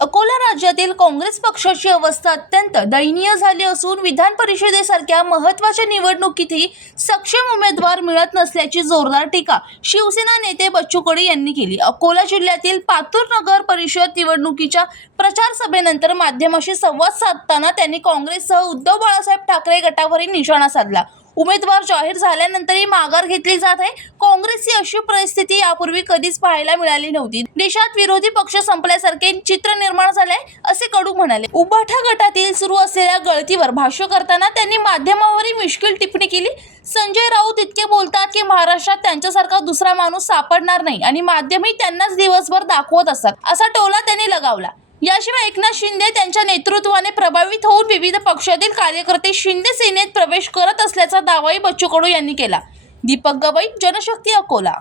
अकोला राज्यातील काँग्रेस पक्षाची अवस्था अत्यंत दयनीय झाली असून विधान परिषदेसारख्या महत्त्वाच्या निवडणुकीतही सक्षम उमेदवार मिळत नसल्याची जोरदार टीका शिवसेना नेते बच्चू कडू यांनी केली। अकोला जिल्ह्यातील पातूर नगर परिषद निवडणुकीच्या प्रचार सभेनंतर माध्यमांशी संवाद साधताना त्यांनी काँग्रेससह उद्धव बाळासाहेब ठाकरे गटावरील निशाणा साधला। उमेदवार जाहीर झाल्यानंतरही माघार घेतली जात आहे। काँग्रेसची अशी परिस्थिती यापूर्वी कधीच पाहायला मिळाली नव्हती। देशात विरोधी पक्ष संपल्यासारखे चित्र निर्माण झाले असे कडू म्हणाले। उभाठा गटातील सुरू असलेल्या गळतीवर भाष्य करताना त्यांनी माध्यमावरील मिश्किल टिप्पणी केली। संजय राऊत इतके बोलतात की महाराष्ट्रात त्यांच्यासारखा दुसरा माणूस सापडणार नाही आणि माध्यमही त्यांनाच दिवसभर दाखवत असतात असा टोला त्यांनी लगावला। याशिवाय एकनाथ शिंदे त्यांच्या नेतृत्वाने प्रभावित होऊन विविध पक्षातील कार्यकर्ते शिंदे सेनेत प्रवेश करत असल्याचा दावाही बच्चू कडू यांनी केला। दीपक गवई, जनशक्ती, अकोला।